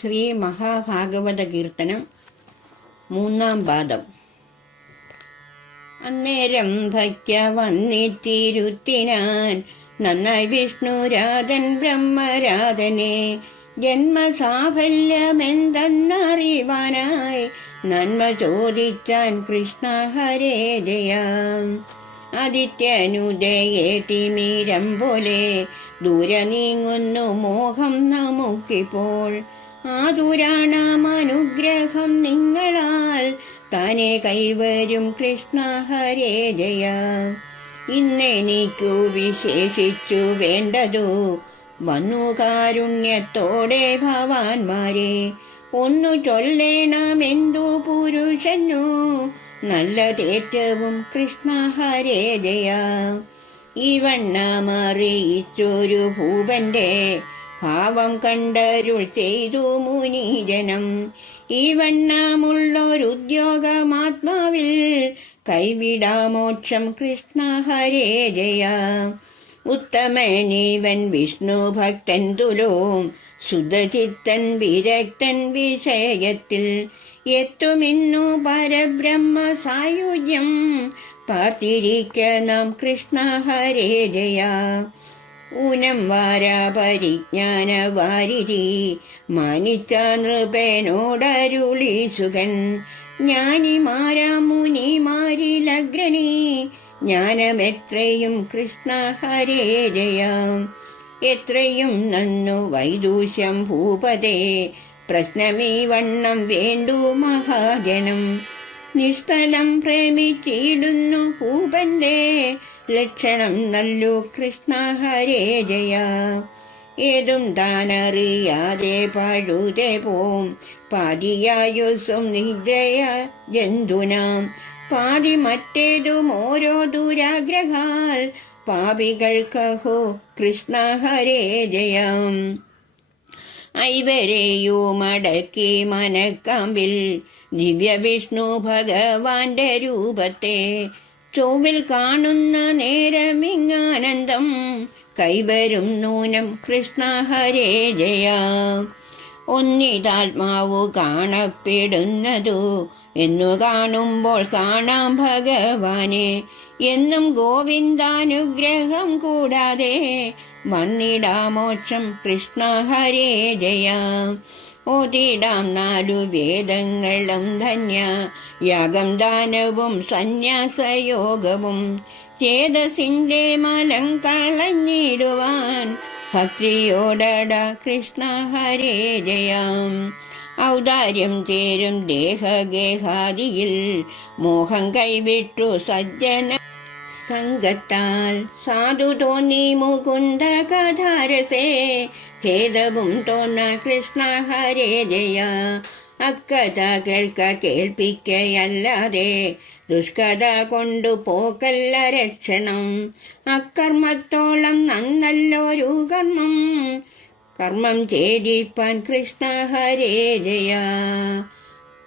ശ്രീ മഹാഭാഗവത കീർത്തനം 3-ാം പാദം. അന്നേരം ഭക്യ വന്നിത്തിരുത്തിനാൻ നന്നായി വിഷ്ണുരാധൻ ബ്രഹ്മരാധനെ ജന്മസാഫല്യമെന്തെന്നറിവാനായി നന്മ ചോദിച്ചാൻ കൃഷ്ണ ഹരേ ജയം. ആദിത്യനുദയേ തിമിരം പോലെ ദൂരെ നീങ്ങുന്നു മോഹം നമുക്കിപ്പോൾ. ആതുരാണമനുഗ്രഹം നിങ്ങളാൽ താനെ കൈവരും കൃഷ്ണ ഹരേ ജയ. ഇന്നെനിക്കു വിശേഷിച്ചു വേണ്ടതു വന്നു കാരുണ്യത്തോടെ ഭവാന്മാരെ ഒന്നു ചൊല്ലേണമെന്തു പുരുഷനു നല്ലതേറ്റവും കൃഷ്ണ ഹരേ ജയ. ഇവണ്ണമറിയിച്ചൊരു ഭൂപന്റെ ഭാവം കണ്ടരുൾ ചെയ്തു മുനീജനം. ഈ വണ്ണമുള്ളൊരുദ്യോഗമാത്മാവിൽ കൈവിടാമോക്ഷം കൃഷ്ണ ഹരേ ജയ. ഉത്തമനീവൻ വിഷ്ണു ഭക്തൻ തുലോം സുധചിത്തൻ വിരക്തൻ വിഷയത്തിൽ എത്തുമിന്നു പരബ്രഹ്മ സായുജ്യം പാർത്തിരിക്ക നാം കൃഷ്ണ ഹരേ ജയ. ഊനം വാരാ പരിജ്ഞാന വാരിരി മാനിച്ച നൃപനോടരുളി സുഖൻ. ജ്ഞാനിമാരാം മുനിമാരിലഗ്രണി ജ്ഞാനമെത്രയും കൃഷ്ണ ഹരേ ജയ. എത്രയും നന്നു വൈദൂഷ്യം ഭൂപതേ പ്രശ്നമീ വണ്ണം വേണ്ടു മഹാജനം. നിഷ്ഫലം പ്രേമിച്ചിടുന്നു ഭൂപന്റെ ലക്ഷണം നല്ലു കൃഷ്ണ ഹരേ ജയ. ഏതും താനറിയാതെ പഴുതെ പോം പാതിയായുസ്സും നിദ്രയ ജന്തുനാം. പാതി മറ്റേതും ഓരോ ദുരാഗ്രഹാൽ പാപികൾക്കഹോ കൃഷ്ണ ഹരേ ജയ. ഐവരെയുമടക്കി മനക്കാമ്പിൽ ദിവ്യ വിഷ്ണു ഭഗവാന്റെ രൂപത്തെ ചൊവ്വിൽ കാണുന്ന നേരമിങ്ങാനന്ദം കൈവരും നൂനം കൃഷ്ണ ഹരേ ജയ. ഒന്നിതാത്മാവു കാണപ്പെടുന്നതു എന്നു കാണുമ്പോൾ കാണാം ഭഗവാനെ. എന്നും ഗോവിന്ദാനുഗ്രഹം കൂടാതെ വന്നിടാമോക്ഷം കൃഷ്ണ ഹരേ ജയ. ഓതിടാം 4 വേദങ്ങളും ധന്യ യാഗം ദാനവും സന്യാസയോഗവും ചേതസിന്റെ മലം കളഞ്ഞിടുവാൻ ഭക്തിയോടട കൃഷ്ണ ഹരേ ജയ. ഔദാര്യം ചേരും ദേഹഗേഹാദിയിൽ മോഹം കൈവിട്ടു സജ്ജന സംഗത്താൽ സാധു തോന്നി മുകുന്ദ കഥാരസേ ഭേദവും തോന്ന കൃഷ്ണ ഹരേ ജയ. അക്കഥ കേൾക്ക കേൾപ്പിക്കയല്ലാതെ ദുഷ്കഥ കൊണ്ടു പോക്കല്ല രക്ഷണം. അക്കർമ്മത്തോളം നന്നല്ലൊരു കർമ്മം ഛേദിപ്പാൻ കൃഷ്ണ ഹരേ ജയ.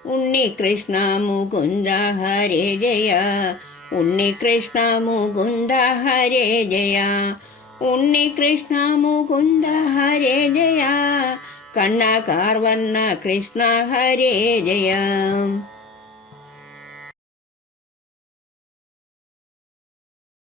ഉണ്ണികൃഷ്ണ മുകുന്ദ ഹരേ ജയ. ഉണ്ണികൃഷ്ണ മുകുന്ദ ഹരേ ജയ. ഉണ്ണികൃഷ്ണ മുകുന്ദ ഹരേ ജയ. കണ്ണ കാർവർണ്ണ കൃഷ്ണ ഹരേ ജയ.